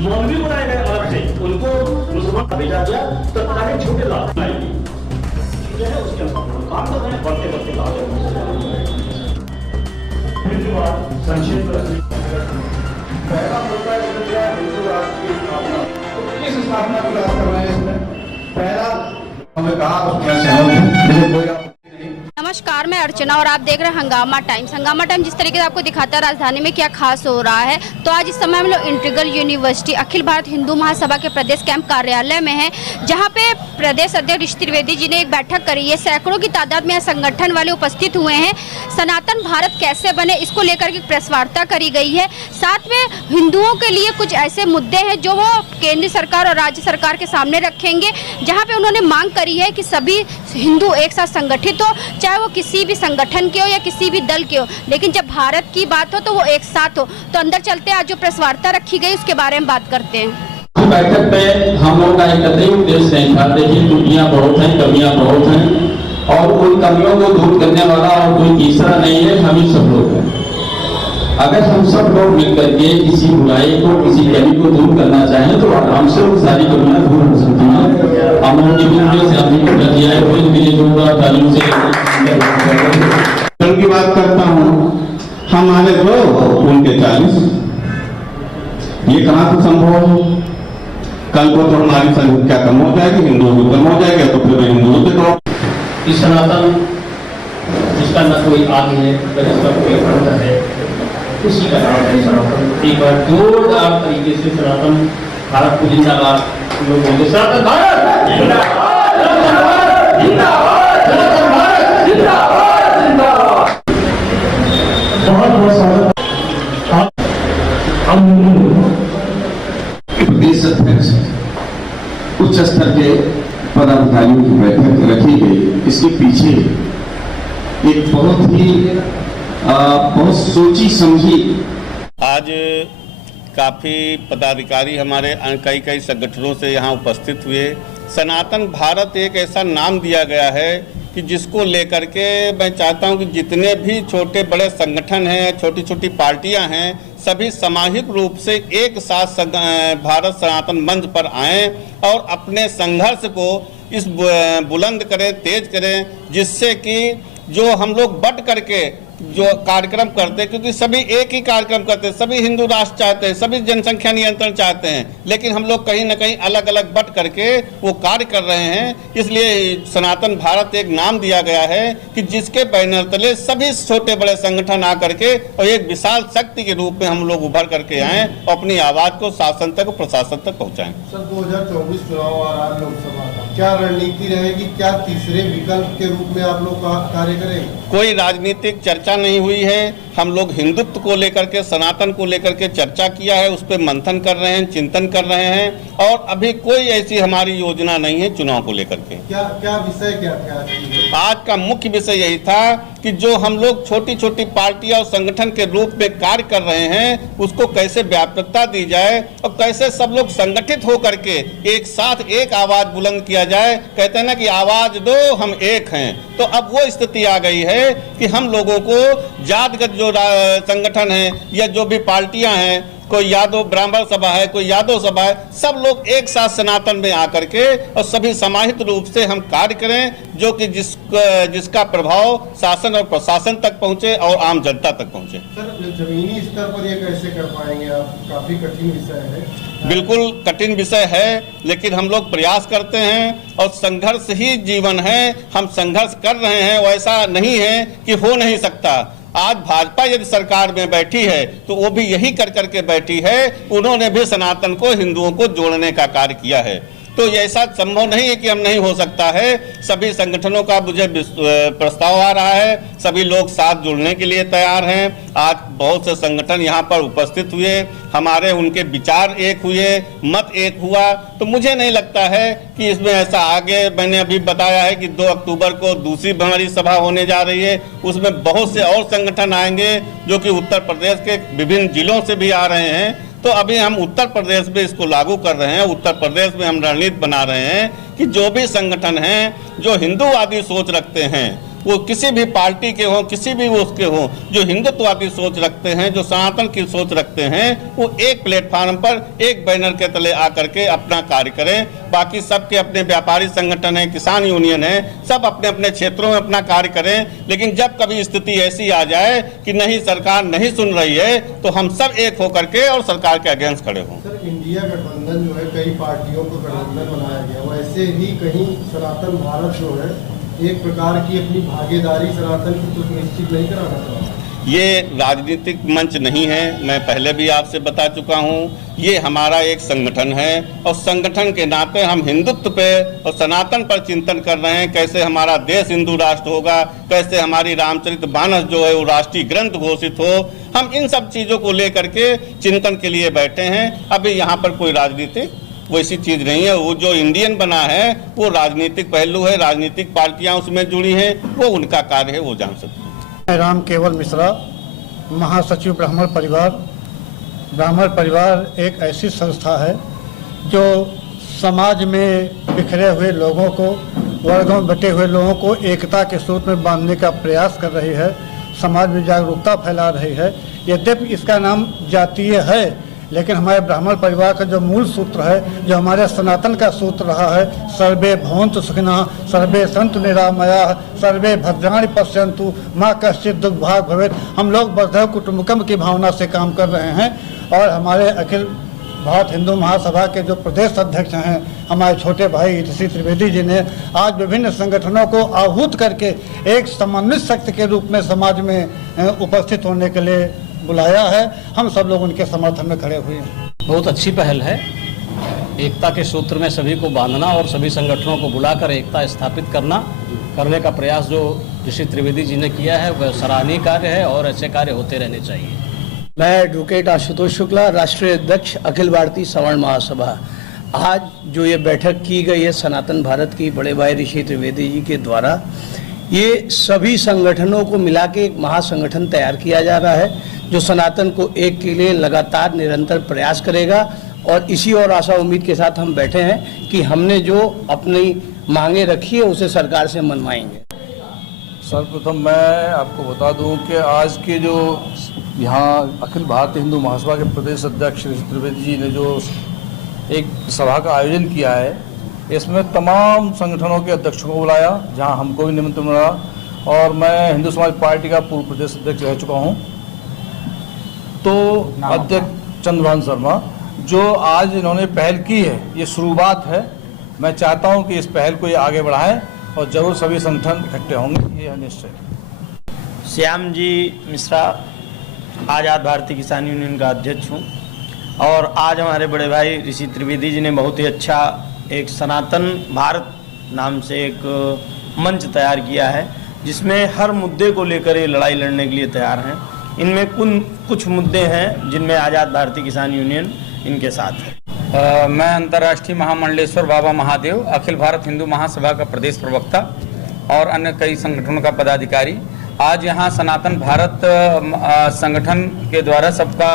मौलवी बनाए गए अलग से, उनको मुसलमान भेजा गया तो ताकि छोटे लाभ आएगी जो है उसके काम कर रहे हैं, बढ़ते बढ़ते संक्षिप्त पहला मुद्दा हिंदू राष्ट्र की स्थापना, किस स्थापना की बात कर रहे हैं इसमें? पहला हमें कहा उसमें सहमत कोई। नमस्कार, मैं अर्चना और आप देख रहे हैं हंगामा टाइम्स। हंगामा टाइम्स जिस तरीके से आपको दिखाता है राजधानी में क्या खास हो रहा है, तो आज इस समय हम लोग इंटीग्रल यूनिवर्सिटी अखिल भारत हिंदू महासभा के प्रदेश कैंप कार्यालय में हैं, जहां पे प्रदेश अध्यक्ष ऋषि त्रिवेदी जी ने एक बैठक करी है। सैकड़ों की तादाद में संगठन वाले उपस्थित हुए हैं। सनातन भारत कैसे बने इसको लेकर के प्रेस वार्ता करी गई है। साथ में हिंदुओं के लिए कुछ ऐसे मुद्दे हैं जो वो केंद्र सरकार और राज्य सरकार के सामने रखेंगे, जहाँ पे उन्होंने मांग करी है कि सभी हिंदू एक साथ संगठित हो, चाहे वो किसी भी संगठन के हो या किसी भी दल के हो, लेकिन जब भारत की बात हो तो वो एक साथ हो। तो अंदर चलते हैं, आज जो प्रेस वार्ता रखी गई उसके बारे में बात करते हैं। बैठक में हम लोग का एकत्रित उद्देश्य नहीं था। देखिए, त्रुटियां बहुत हैं, कमियां बहुत हैं, और उन कमियों को दूर करने वाला और कोई तीसरा नहीं है, हम ही सब लोग हैं। अगर हम सब लोग मिलकर के किसी बुराई को, किसी कमी को दूर करना चाहें तो आराम से वो सारी कमियां दूर हो सकती हैं। हम लोगों की की बात करता हूँ, हमारे 2 उनके 40, ये कहाँ से संभव है? कल को तो हमारी संख्या कम हो जाएगी, हिंदुओं की कम हो जाएगी, तो फिर हिंदुओं से तो सनातन जिसका न कोई आदि है, जिसका कोई अंत है, उसी का नाम है सनातन। एक बार जोरदार तरीके से सनातन भारत को जिंदाबाद लोग बोलते, सनातन भारत जिंदाबाद, सनातन जिंदाबाद, सनातन भारत जिंदाबाद, जिंदाबाद। बहुत बहुत स्वागत। हम प्रदेश अध्यक्ष उच्च स्तर के पदाधिकारियों की बैठक रखी गई। इसके पीछे एक बहुत सोची समझी, आज काफ़ी पदाधिकारी हमारे कई संगठनों से यहाँ उपस्थित हुए। सनातन भारत एक ऐसा नाम दिया गया है कि जिसको लेकर के मैं चाहता हूँ कि जितने भी छोटे बड़े संगठन हैं, छोटी छोटी पार्टियां हैं, सभी सामूहिक रूप से एक साथ भारत सनातन मंच पर आएं और अपने संघर्ष को इस बुलंद करें, तेज करें, जिससे कि जो हम लोग बट करके जो कार्यक्रम करते हैं, क्योंकि सभी एक ही कार्यक्रम करते हैं, सभी हिंदू राष्ट्र चाहते हैं, सभी जनसंख्या नियंत्रण चाहते हैं, लेकिन हम लोग कहीं ना कहीं अलग अलग बट करके वो कार्य कर रहे हैं। इसलिए सनातन भारत एक नाम दिया गया है कि जिसके बैनर तले सभी छोटे बड़े संगठन आकर के और एक विशाल शक्ति के रूप में हम लोग उभर करके आए और अपनी आवाज को शासन तक, प्रशासन तक पहुँचाएं। सर, 2024 चुनाव आ रहा है लोकसभा का, क्या रणनीति रहेगी? क्या तीसरे विकल्प के रूप में आप लोग कार्य करेंगे? कोई राजनीतिक चर्चा नहीं हुई है। हम लोग हिंदुत्व को लेकर के, सनातन को लेकर के चर्चा किया है, उस पर मंथन कर रहे हैं, चिंतन कर रहे हैं, और अभी कोई ऐसी हमारी योजना नहीं है चुनाव को लेकर के। क्या विषय क्या आज का मुख्य विषय यही था कि जो हम लोग छोटी छोटी पार्टियां और संगठन के रूप में कार्य कर रहे हैं, उसको कैसे व्यापकता दी जाए और कैसे सब लोग संगठित होकर के एक साथ एक आवाज बुलंद किया जाए। कहते हैं ना कि आवाज दो, हम एक हैं। तो अब वो स्थिति आ गई है कि हम लोगों को जातगत जो संगठन है या जो भी पार्टियां हैं, कोई यादव ब्राह्मण सभा है, कोई यादव सभा है, सब लोग एक साथ सनातन में आकर के और सभी समाहित रूप से हम कार्य करें, जो कि जिसका प्रभाव शासन और प्रशासन तक पहुंचे और आम जनता तक पहुंचे। सर, जमीनी स्तर पर ये कैसे कर पाएंगे आप? काफी कठिन विषय है। बिल्कुल कठिन विषय है, लेकिन हम लोग प्रयास करते हैं और संघर्ष ही जीवन है। हम संघर्ष कर रहे हैं, वैसा नहीं है कि हो नहीं सकता। आज भाजपा यदि सरकार में बैठी है तो वो भी यही कर करके बैठी है। उन्होंने भी सनातन को, हिंदुओं को जोड़ने का कार्य किया है। तो ये ऐसा संभव नहीं है कि हम नहीं हो सकता है। सभी संगठनों का मुझे प्रस्ताव आ रहा है, सभी लोग साथ जुड़ने के लिए तैयार हैं। आज बहुत से संगठन यहाँ पर उपस्थित हुए, हमारे उनके विचार एक हुए, मत एक हुआ। तो मुझे नहीं लगता है कि इसमें ऐसा आगे, मैंने अभी बताया है कि 2 अक्टूबर को दूसरी हमारी सभा होने जा रही है, उसमें बहुत से और संगठन आएंगे जो कि उत्तर प्रदेश के विभिन्न जिलों से भी आ रहे हैं। तो अभी हम उत्तर प्रदेश में इसको लागू कर रहे हैं। उत्तर प्रदेश में हम रणनीति बना रहे हैं कि जो भी संगठन हैं जो हिंदूवादी सोच रखते हैं वो किसी भी पार्टी के हों, किसी भी उसके हों, जो हिंदुत्ववादी सोच रखते हैं, जो सनातन की सोच रखते हैं, वो एक प्लेटफार्म पर एक बैनर के तले आकर के अपना कार्य करें। बाकी सबके अपने व्यापारी संगठन है, किसान यूनियन है, सब अपने अपने क्षेत्रों में अपना कार्य करें। लेकिन जब कभी स्थिति ऐसी आ जाए कि नहीं सरकार नहीं सुन रही है, तो हम सब एक होकर के और सरकार के अगेंस्ट खड़े हों। सर, इंडिया गठबंधन जो है कई पार्टियों को गठबंधन बनाया गया, वैसे ही कहीं सनातन भारत जो है एक प्रकार की अपनी भागीदारी सनातन की तो सुनिश्चित नहीं कराना चाहता। ये राजनीतिक मंच नहीं है, मैं पहले भी आपसे बता चुका हूँ। ये हमारा एक संगठन है और संगठन के नाते हम हिंदुत्व पे और सनातन पर चिंतन कर रहे हैं। कैसे हमारा देश हिंदू राष्ट्र होगा, कैसे हमारी रामचरितमानस जो है वो राष्ट्रीय ग्रंथ घोषित हो, हम इन सब चीज़ों को लेकर के चिंतन के लिए बैठे हैं। अभी यहाँ पर कोई राजनीतिक वैसी चीज़ नहीं है। वो जो इंडियन बना है वो राजनीतिक पहलू है, राजनीतिक पार्टियाँ उसमें जुड़ी हैं, वो उनका कार्य है, वो जान सकते हैं। राम केवल मिश्रा, महासचिव ब्राह्मण परिवार। ब्राह्मण परिवार एक ऐसी संस्था है जो समाज में बिखरे हुए लोगों को, वर्गों में बटे हुए लोगों को एकता के सूत्र में बांधने का प्रयास कर रही है, समाज में जागरूकता फैला रही है। यद्यपि इसका नाम जातीय है, लेकिन हमारे ब्राह्मण परिवार का जो मूल सूत्र है, जो हमारे सनातन का सूत्र रहा है, सर्वे भवन्तु सुखिनः, सर्वे सन्तु निरामयाः, सर्वे भद्राणि पश्यन्तु, माँ कश्चित् दुर्भाग् भवेत्। हम लोग वसुधैव कुटुम्बकम की भावना से काम कर रहे हैं और हमारे अखिल भारत हिंदू महासभा के जो प्रदेश अध्यक्ष हैं, हमारे छोटे भाई ऋषि त्रिवेदी जी ने आज विभिन्न संगठनों को आहूत करके एक समन्वित शक्ति के रूप में समाज में उपस्थित होने के लिए बुलाया है। हम सब लोग उनके समर्थन में खड़े हुए हैं। बहुत अच्छी पहल है, एकता के सूत्र में सभी को बांधना और सभी संगठनों को बुलाकर एकता स्थापित करने का प्रयास जो ऋषि त्रिवेदी जी ने किया है वह सराहनीय कार्य है और ऐसे कार्य होते रहने चाहिए। मैं एडवोकेट आशुतोष शुक्ला, राष्ट्रीय अध्यक्ष अखिल भारतीय सवर्ण महासभा। आज जो ये बैठक की गई है सनातन भारत की बड़े भाई ऋषि त्रिवेदी जी के द्वारा, ये सभी संगठनों को मिला के एक महासंगठन तैयार किया जा रहा है जो सनातन को एक के लिए लगातार निरंतर प्रयास करेगा। और इसी और आशा उम्मीद के साथ हम बैठे हैं कि हमने जो अपनी मांगे रखी है उसे सरकार से मनवाएंगे। सर्वप्रथम मैं आपको बता दूं कि आज के जो यहाँ अखिल भारतीय हिंदू महासभा के प्रदेश अध्यक्ष ऋषि त्रिवेदी जी ने जो एक सभा का आयोजन किया है, इसमें तमाम संगठनों के अध्यक्षों को बुलाया, जहां हमको भी निमंत्रण मिला और मैं हिंदू समाज पार्टी का पूर्व प्रदेश अध्यक्ष रह चुका हूं। तो अध्यक्ष चंद्रभान शर्मा जो आज इन्होंने पहल की है, ये शुरुआत है। मैं चाहता हूं कि इस पहल को ये आगे बढ़ाएं और जरूर सभी संगठन इकट्ठे होंगे, ये निश्चय। श्याम जी मिश्रा, आज़ाद भारतीय किसान यूनियन का अध्यक्ष हूँ और आज हमारे बड़े भाई ऋषि त्रिवेदी जी ने बहुत ही अच्छा एक सनातन भारत नाम से एक मंच तैयार किया है, जिसमें हर मुद्दे को लेकर ये लड़ाई लड़ने के लिए तैयार हैं। इनमें कुछ मुद्दे हैं जिनमें आज़ाद भारतीय किसान यूनियन इनके साथ है। मैं अंतर्राष्ट्रीय महामंडलेश्वर बाबा महादेव, अखिल भारत हिंदू महासभा का प्रदेश प्रवक्ता और अन्य कई संगठनों का पदाधिकारी, आज यहाँ सनातन भारत संगठन के द्वारा सबका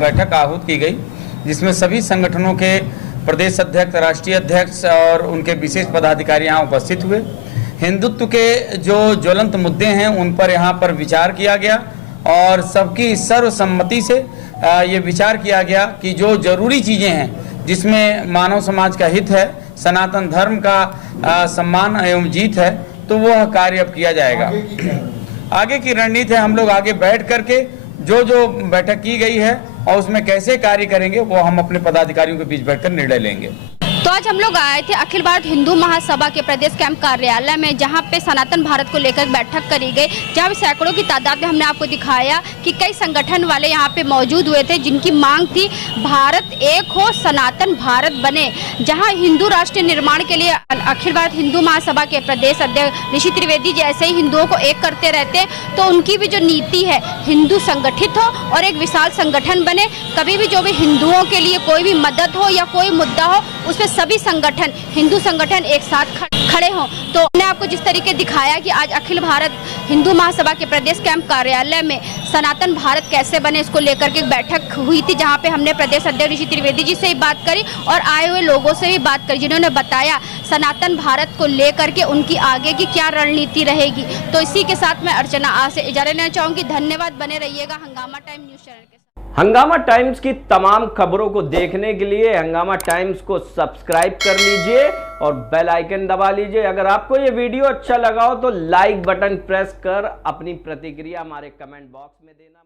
बैठक आहूत की गई, जिसमें सभी संगठनों के प्रदेश अध्यक्ष, राष्ट्रीय अध्यक्ष और उनके विशेष पदाधिकारी यहाँ उपस्थित हुए। हिंदुत्व के जो ज्वलंत मुद्दे हैं उन पर यहाँ पर विचार किया गया और सबकी सर्वसम्मति से ये विचार किया गया कि जो जरूरी चीज़ें हैं जिसमें मानव समाज का हित है, सनातन धर्म का सम्मान एवं जीत है, तो वह कार्य अब किया जाएगा। आगे की रणनीति है, हम लोग आगे बैठ करके जो बैठक की गई है और उसमें कैसे कार्य करेंगे वो हम अपने पदाधिकारियों के बीच बैठकर निर्णय लेंगे। तो आज हम लोग आए थे अखिल भारत हिंदू महासभा के प्रदेश कैंप कार्यालय में, जहां पे सनातन भारत को लेकर बैठक करी गई, जहां पे सैकड़ों की तादाद में हमने आपको दिखाया कि कई संगठन वाले यहां पे मौजूद हुए थे, जिनकी मांग थी भारत एक हो, सनातन भारत बने। जहां हिंदू राष्ट्र निर्माण के लिए अखिल भारत हिंदू महासभा के प्रदेश अध्यक्ष ऋषि त्रिवेदी जी ऐसे ही हिंदुओं को एक करते रहते हैं, तो उनकी भी जो नीति है हिंदू संगठित हो और एक विशाल संगठन बने। कभी भी जो भी हिंदुओं के लिए कोई भी मदद हो या कोई मुद्दा हो, उसमें सभी संगठन, हिंदू संगठन एक साथ खड़े खड़े हों। तो हमने आपको जिस तरीके दिखाया कि आज अखिल भारत हिंदू महासभा के प्रदेश कैंप कार्यालय में सनातन भारत कैसे बने इसको लेकर के एक बैठक हुई थी, जहां पे हमने प्रदेश अध्यक्ष ऋषि त्रिवेदी जी से भी बात करी और आए हुए लोगों से भी बात करी, जिन्होंने बताया सनातन भारत को लेकर के उनकी आगे की क्या रणनीति रहेगी। तो इसी के साथ मैं अर्चना आज से इजाज़त लेना चाहूँगी। धन्यवाद, बने रहिएगा हंगामा टाइम न्यूज़ चैनल के साथ। हंगामा टाइम्स की तमाम खबरों को देखने के लिए हंगामा टाइम्स को सब्सक्राइब कर लीजिए और बेल आइकन दबा लीजिए। अगर आपको ये वीडियो अच्छा लगा हो तो लाइक बटन प्रेस कर अपनी प्रतिक्रिया हमारे कमेंट बॉक्स में देना।